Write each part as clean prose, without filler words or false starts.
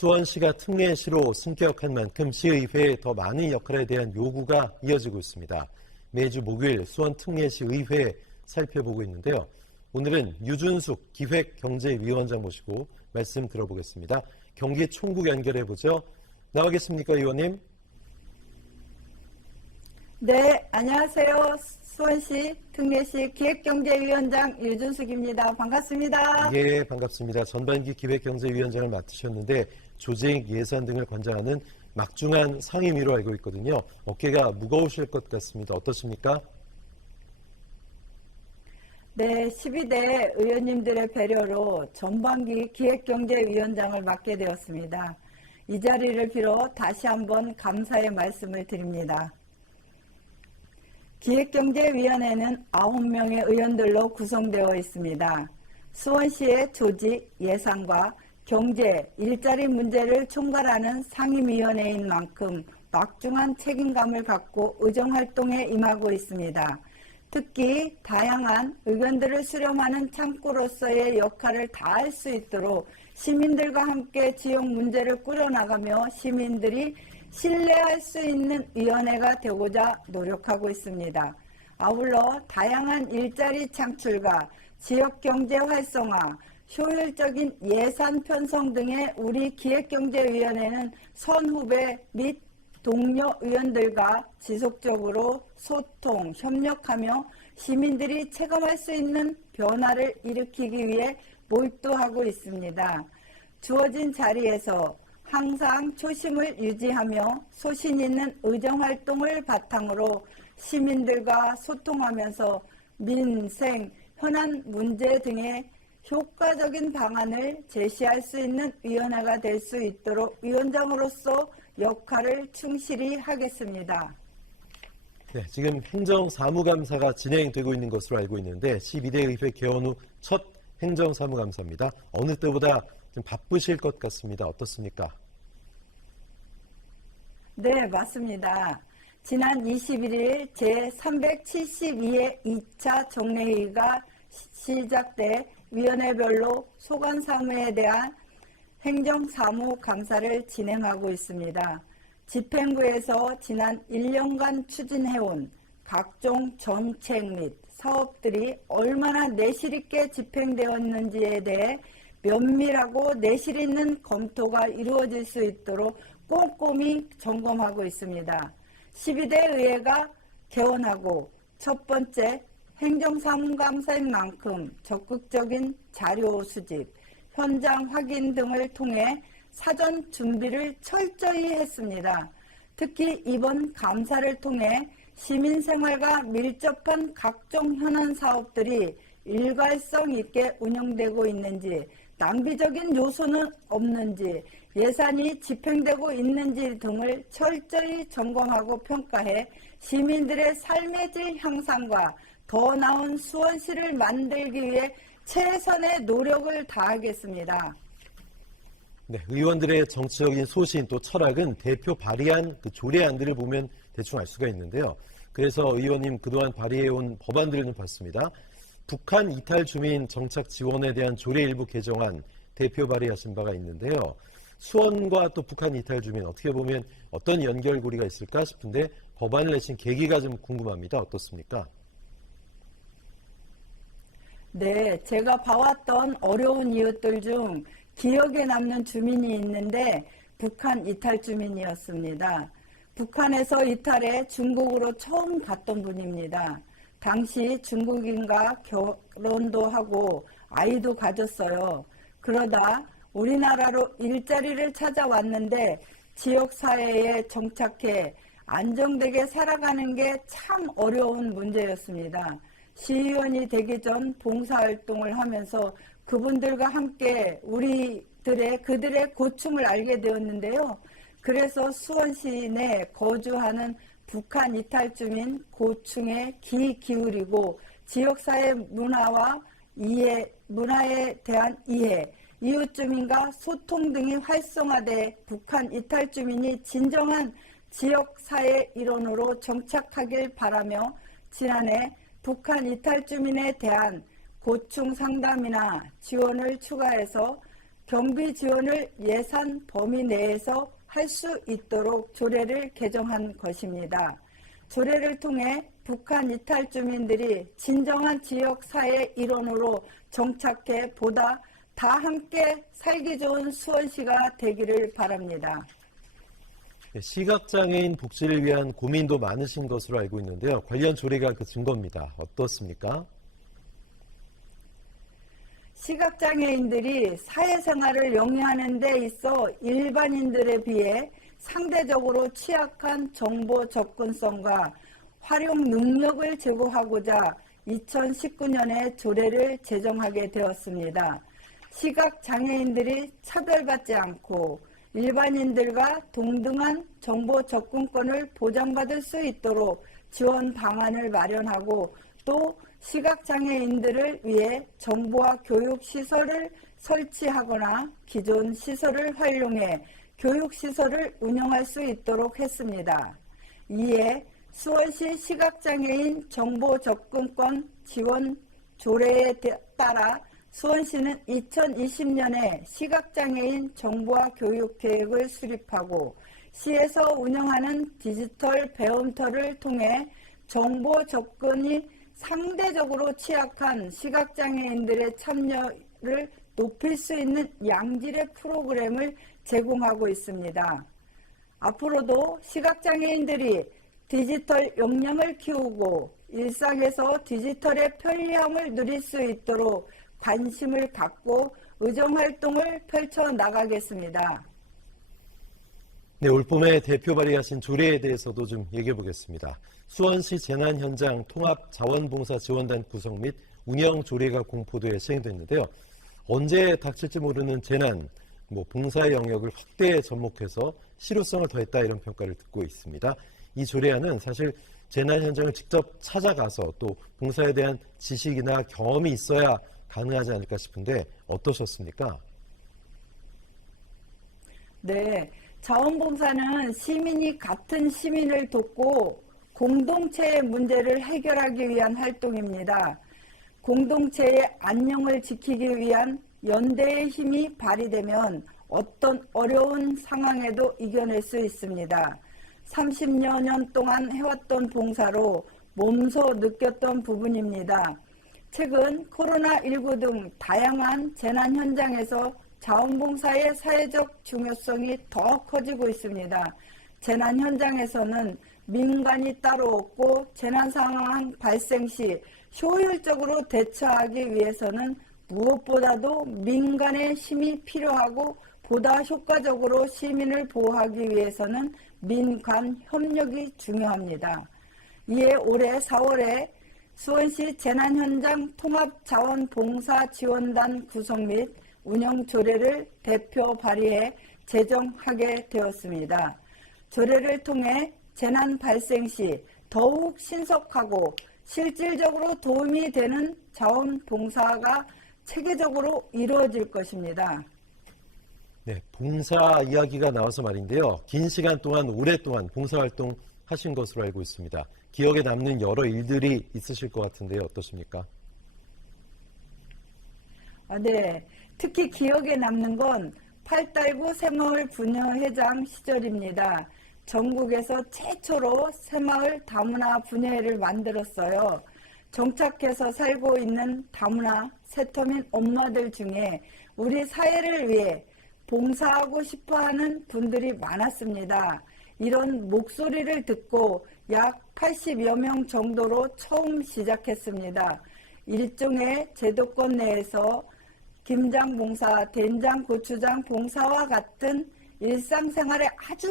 수원시가 특례시로 승격한 만큼 시의회에 더 많은 역할에 대한 요구가 이어지고 있습니다. 매주 목요일 수원 특례시 의회 살펴보고 있는데요. 오늘은 유준숙 기획경제위원장 모시고 말씀 들어보겠습니다. 경기 총국 연결해보죠. 나와 계십니까, 의원님? 네, 안녕하세요. 수원시 특례시 기획경제위원장 유준숙입니다. 반갑습니다. 예, 반갑습니다. 전반기 기획경제위원장을 맡으셨는데 조직, 예산 등을 관장하는 막중한 상임위로 알고 있거든요. 어깨가 무거우실 것 같습니다. 어떠십니까? 네, 12대 의원님들의 배려로 전반기 기획경제위원장을 맡게 되었습니다. 이 자리를 빌어 다시 한번 감사의 말씀을 드립니다. 기획경제위원회는 9명의 의원들로 구성되어 있습니다. 수원시의 조직, 예산과 경제, 일자리 문제를 총괄하는 상임위원회인 만큼 막중한 책임감을 갖고 의정활동에 임하고 있습니다. 특히 다양한 의견들을 수렴하는 창구로서의 역할을 다할 수 있도록 시민들과 함께 지역 문제를 꾸려나가며 시민들이 신뢰할 수 있는 위원회가 되고자 노력하고 있습니다. 아울러 다양한 일자리 창출과 지역경제 활성화, 효율적인 예산 편성 등의 우리 기획경제위원회는 선후배 및 동료 의원들과 지속적으로 소통, 협력하며 시민들이 체감할 수 있는 변화를 일으키기 위해 몰두하고 있습니다. 주어진 자리에서 항상 초심을 유지하며 소신 있는 의정활동을 바탕으로 시민들과 소통하면서 민생, 현안 문제 등의 효과적인 방안을 제시할 수 있는 위원회가 될 수 있도록 위원장으로서 역할을 충실히 하겠습니다. 네, 지금 행정사무감사가 진행되고 있는 것으로 알고 있는데 12대 의회 개원 후 첫 행정사무감사입니다. 어느 때보다 좀 바쁘실 것 같습니다. 어떻습니까? 네, 맞습니다. 지난 21일 제372회 2차 정례회의가 시작돼 위원회별로 소관사무에 대한 행정사무감사를 진행하고 있습니다. 집행부에서 지난 1년간 추진해온 각종 정책 및 사업들이 얼마나 내실 있게 집행되었는지에 대해 면밀하고 내실 있는 검토가 이루어질 수 있도록 꼼꼼히 점검하고 있습니다. 12대 의회가 개원하고 첫 번째 행정사무감사인 만큼 적극적인 자료 수집, 현장 확인 등을 통해 사전 준비를 철저히 했습니다. 특히 이번 감사를 통해 시민생활과 밀접한 각종 현안 사업들이 일관성 있게 운영되고 있는지, 낭비적인 요소는 없는지, 예산이 집행되고 있는지 등을 철저히 점검하고 평가해 시민들의 삶의 질 향상과 더 나은 수원시를 만들기 위해 최선의 노력을 다하겠습니다. 네, 의원들의 정치적인 소신 또 철학은 대표 발의한 그 조례안들을 보면 대충 알 수가 있는데요. 그래서 의원님 그동안 발의해온 법안들을 좀 봤습니다. 북한 이탈 주민 정착 지원에 대한 조례 일부 개정안 대표 발의하신 바가 있는데요. 수원과 또 북한 이탈 주민 어떻게 보면 어떤 연결고리가 있을까 싶은데 법안을 내신 계기가 좀 궁금합니다. 어떻습니까? 네, 제가 봐왔던 어려운 이웃들 중 기억에 남는 주민이 있는데 북한 이탈 주민이었습니다. 북한에서 이탈해 중국으로 처음 갔던 분입니다. 당시 중국인과 결혼도 하고 아이도 가졌어요. 그러다 우리나라로 일자리를 찾아왔는데 지역사회에 정착해 안정되게 살아가는 게 참 어려운 문제였습니다. 시의원이 되기 전 봉사활동을 하면서 그분들과 함께 그들의 고충을 알게 되었는데요. 그래서 수원시 내 거주하는 북한 이탈 주민 고충에 귀 기울이고 지역사회 문화에 대한 이해, 이웃 주민과 소통 등이 활성화돼 북한 이탈 주민이 진정한 지역사회 일원으로 정착하길 바라며 지난해 북한 이탈 주민에 대한 고충 상담이나 지원을 추가해서 경비 지원을 예산 범위 내에서 할 수 있도록 조례를 개정한 것입니다. 조례를 통해 북한 이탈 주민들이 진정한 지역사회 일원으로 정착해 보다 다 함께 살기 좋은 수원시가 되기를 바랍니다. 시각장애인 복지를 위한 고민도 많으신 것으로 알고 있는데요. 관련 조례가 그 증거입니다. 어떻습니까? 시각장애인들이 사회생활을 영위하는 데 있어 일반인들에 비해 상대적으로 취약한 정보 접근성과 활용 능력을 제고하고자 2019년에 조례를 제정하게 되었습니다. 시각장애인들이 차별받지 않고 일반인들과 동등한 정보 접근권을 보장받을 수 있도록 지원 방안을 마련하고 또 시각장애인들을 위해 정보와 교육시설을 설치하거나 기존 시설을 활용해 교육시설을 운영할 수 있도록 했습니다. 이에 수원시 시각장애인 정보 접근권 지원 조례에 따라 수원시는 2020년에 시각장애인 정보화 교육 계획을 수립하고 시에서 운영하는 디지털 배움터를 통해 정보 접근이 상대적으로 취약한 시각장애인들의 참여를 높일 수 있는 양질의 프로그램을 제공하고 있습니다. 앞으로도 시각장애인들이 디지털 역량을 키우고 일상에서 디지털의 편리함을 누릴 수 있도록 관심을 갖고 의정활동을 펼쳐나가겠습니다. 네, 올봄에 대표 발의하신 조례에 대해서도 좀 얘기해 보겠습니다. 수원시 재난현장 통합자원봉사지원단 구성 및 운영 조례가 공포도에 시행됐는데요. 언제 닥칠지 모르는 재난, 봉사의 영역을 확대 접목해서 실효성을 더했다 이런 평가를 듣고 있습니다. 이 조례안은 사실 재난 현장을 직접 찾아가서 또 봉사에 대한 지식이나 경험이 있어야 가능하지 않을까 싶은데 어떠셨습니까? 네, 자원봉사는 시민이 같은 시민을 돕고 공동체의 문제를 해결하기 위한 활동입니다. 공동체의 안녕을 지키기 위한 연대의 힘이 발휘되면 어떤 어려운 상황에도 이겨낼 수 있습니다. 30여 년 동안 해왔던 봉사로 몸소 느꼈던 부분입니다. 최근 코로나19 등 다양한 재난 현장에서 자원봉사의 사회적 중요성이 더 커지고 있습니다. 재난 현장에서는 민간이 따로 없고 재난 상황 발생 시 효율적으로 대처하기 위해서는 무엇보다도 민간의 힘이 필요하고 보다 효과적으로 시민을 보호하기 위해서는 민간 협력이 중요합니다. 이에 올해 4월에 수원시 재난현장 통합자원봉사지원단 구성 및 운영 조례를 대표 발의해 제정하게 되었습니다. 조례를 통해 재난 발생 시 더욱 신속하고 실질적으로 도움이 되는 자원봉사가 체계적으로 이루어질 것입니다. 네, 봉사 이야기가 나와서 말인데요. 긴 시간 동안 오랫동안 봉사활동 하신 것으로 알고 있습니다. 기억에 남는 여러 일들이 있으실 것 같은데요. 어떠십니까? 네, 특히 기억에 남는 건 팔달구 새마을 분여회장 시절입니다. 전국에서 최초로 새마을 다문화 분여회를 만들었어요. 정착해서 살고 있는 다문화 새터민 엄마들 중에 우리 사회를 위해 봉사하고 싶어하는 분들이 많았습니다. 이런 목소리를 듣고 약 80여 명 정도로 처음 시작했습니다. 일종의 제도권 내에서 김장 봉사, 된장, 고추장 봉사와 같은 일상생활에 아주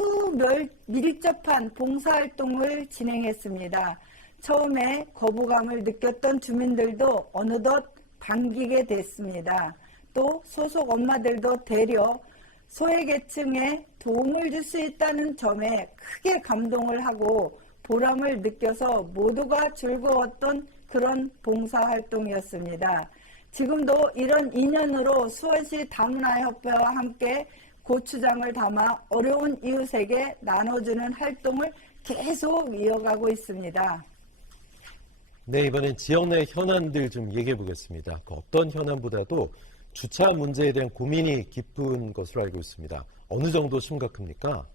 밀접한 봉사활동을 진행했습니다. 처음에 거부감을 느꼈던 주민들도 어느덧 반기게 됐습니다. 또 소속 엄마들도 되려 소외계층에 도움을 줄 수 있다는 점에 크게 감동을 하고 보람을 느껴서 모두가 즐거웠던 그런 봉사활동이었습니다. 지금도 이런 인연으로 수원시 다문화협회와 함께 고추장을 담아 어려운 이웃에게 나눠주는 활동을 계속 이어가고 있습니다. 네, 이번엔 지역 내 현안들 좀 얘기해 보겠습니다. 그 어떤 현안보다도 주차 문제에 대한 고민이 깊은 것으로 알고 있습니다. 어느 정도 심각합니까?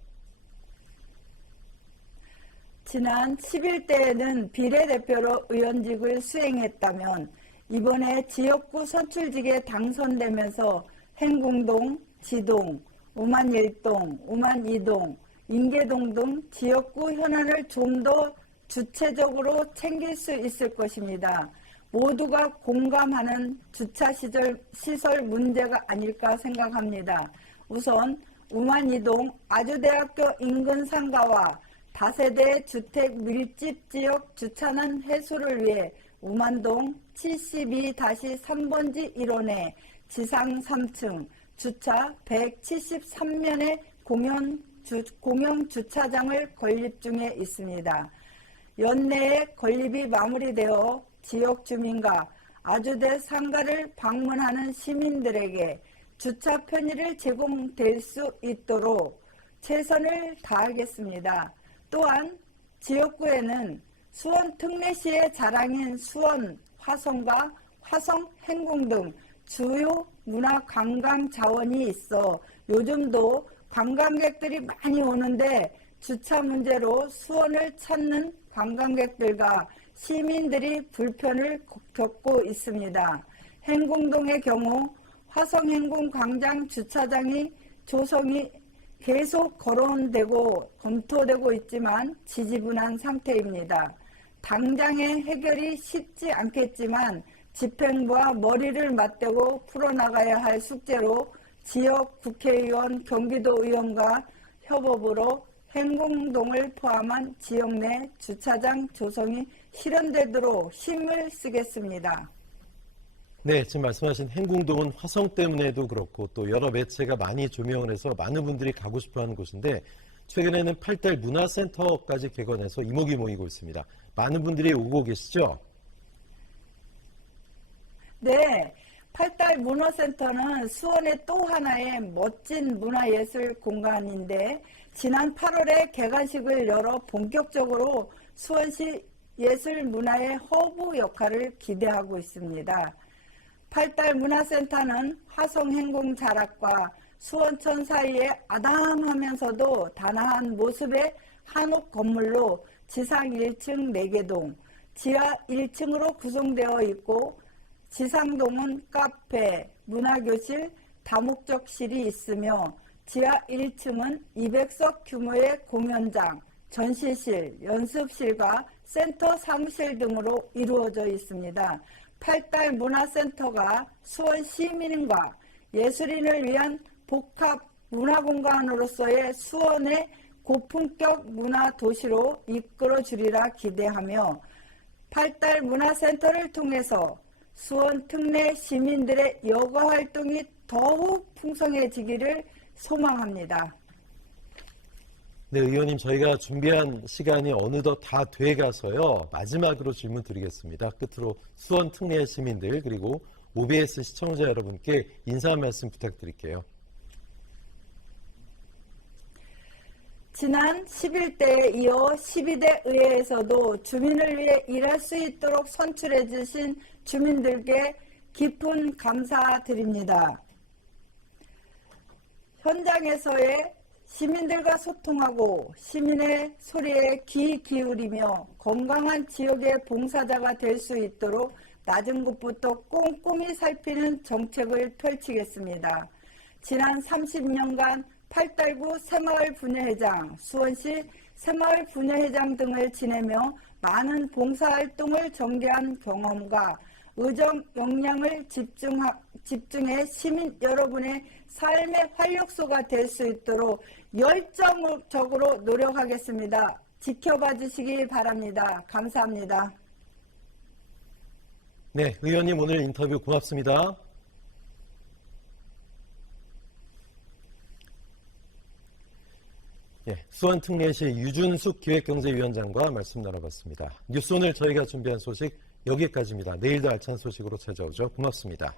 지난 11대에는 비례대표로 의원직을 수행했다면 이번에 지역구 선출직에 당선되면서 행궁동, 지동, 오만1동, 오만2동, 인계동 등 지역구 현안을 좀 더 주체적으로 챙길 수 있을 것입니다. 모두가 공감하는 주차시설 문제가 아닐까 생각합니다. 우선 오만2동 아주대학교 인근 상가와 다세대 주택 밀집 지역 주차난 해소를 위해 오만동 72-3번지 1원에 지상 3층 주차 173면의 공영 주차장을 건립 중에 있습니다. 연내에 건립이 마무리되어 지역 주민과 아주대 상가를 방문하는 시민들에게 주차 편의를 제공될 수 있도록 최선을 다하겠습니다. 또한 지역구에는 수원 특례시의 자랑인 수원 화성과 화성 행궁 등 주요 문화 관광 자원이 있어 요즘도 관광객들이 많이 오는데 주차 문제로 수원을 찾는 관광객들과 시민들이 불편을 겪고 있습니다. 행궁동의 경우 화성행궁 광장 주차장이 조성이 계속 거론되고 검토되고 있지만 지지분한 상태입니다. 당장의 해결이 쉽지 않겠지만 집행부와 머리를 맞대고 풀어나가야 할 숙제로 지역 국회의원, 경기도의원과 협업으로 행궁동을 포함한 지역 내 주차장 조성이 실현되도록 힘을 쓰겠습니다. 네, 지금 말씀하신 행궁동은 화성 때문에도 그렇고 또 여러 매체가 많이 조명을 해서 많은 분들이 가고 싶어하는 곳인데 최근에는 팔달 문화센터까지 개관해서 이목이 모이고 있습니다. 많은 분들이 오고 계시죠? 네, 팔달 문화센터는 수원의 또 하나의 멋진 문화예술 공간인데 지난 8월에 개관식을 열어 본격적으로 수원시 예술문화의 허브 역할을 기대하고 있습니다. 팔달 문화센터는 화성행궁 자락과 수원천 사이에 아담하면서도 단아한 모습의 한옥 건물로 지상 1층 4개 동, 지하 1층으로 구성되어 있고 지상동은 카페, 문화교실, 다목적실이 있으며 지하 1층은 200석 규모의 공연장, 전시실, 연습실과 센터 사무실 등으로 이루어져 있습니다. 팔달 문화센터가 수원 시민과 예술인을 위한 복합 문화공간으로서의 수원의 고품격 문화도시로 이끌어주리라 기대하며 팔달 문화센터를 통해서 수원 특내 시민들의 여가 활동이 더욱 풍성해지기를 소망합니다. 네, 의원님 저희가 준비한 시간이 어느덧 다 돼가서요. 마지막으로 질문 드리겠습니다. 끝으로 수원 특내 시민들 그리고 OBS 시청자 여러분께 인사 한 말씀 부탁드릴게요. 지난 11대에 이어 12대 의회에서도 주민을 위해 일할 수 있도록 선출해 주신 주민들께 깊은 감사드립니다. 현장에서의 시민들과 소통하고 시민의 소리에 귀 기울이며 건강한 지역의 봉사자가 될 수 있도록 낮은 곳부터 꼼꼼히 살피는 정책을 펼치겠습니다. 지난 30년간 팔달구 새마을 분회회장, 수원시 새마을 분회회장 등을 지내며 많은 봉사활동을 전개한 경험과 의정 역량을 집중해 시민 여러분의 삶의 활력소가 될 수 있도록 열정적으로 노력하겠습니다. 지켜봐 주시기 바랍니다. 감사합니다. 네, 의원님 오늘 인터뷰 고맙습니다. 예, 수원특례시 유준숙 기획경제위원장과 말씀 나눠봤습니다. 뉴스 오늘 저희가 준비한 소식 여기까지입니다. 내일도 알찬 소식으로 찾아오죠. 고맙습니다.